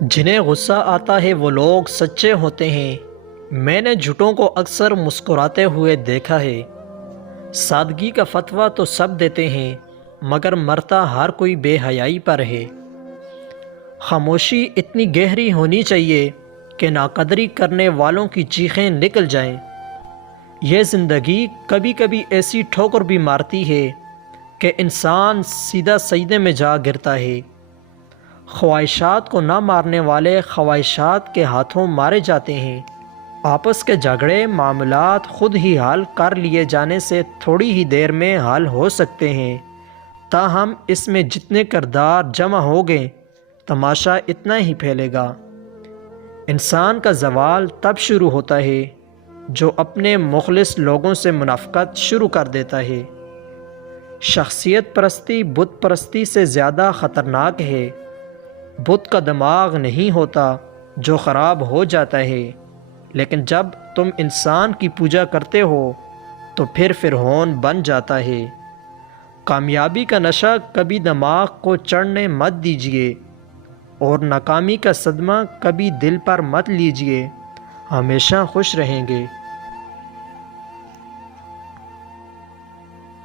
جنہیں غصہ آتا ہے وہ لوگ سچے ہوتے ہیں۔ میں نے جھوٹوں کو اکثر مسکراتے ہوئے دیکھا ہے۔ سادگی کا فتویٰ تو سب دیتے ہیں مگر مرتا ہر کوئی بے حیائی پر ہے۔ خاموشی اتنی گہری ہونی چاہیے کہ ناقدری کرنے والوں کی چیخیں نکل جائیں۔ یہ زندگی کبھی کبھی ایسی ٹھوکر بھی مارتی ہے کہ انسان سیدھا سجدے میں جا گرتا ہے۔ خواہشات کو نہ مارنے والے خواہشات کے ہاتھوں مارے جاتے ہیں۔ آپس کے جھگڑے معاملات خود ہی حل کر لیے جانے سے تھوڑی ہی دیر میں حل ہو سکتے ہیں، تاہم اس میں جتنے کردار جمع ہو گئے تماشا اتنا ہی پھیلے گا۔ انسان کا زوال تب شروع ہوتا ہے جو اپنے مخلص لوگوں سے منافقت شروع کر دیتا ہے۔ شخصیت پرستی بت پرستی سے زیادہ خطرناک ہے۔ بت کا دماغ نہیں ہوتا جو خراب ہو جاتا ہے، لیکن جب تم انسان کی پوجا کرتے ہو تو پھر فرعون بن جاتا ہے۔ کامیابی کا نشہ کبھی دماغ کو چڑھنے مت دیجیے اور ناکامی کا صدمہ کبھی دل پر مت لیجیے۔ ہمیشہ خوش رہیں گے۔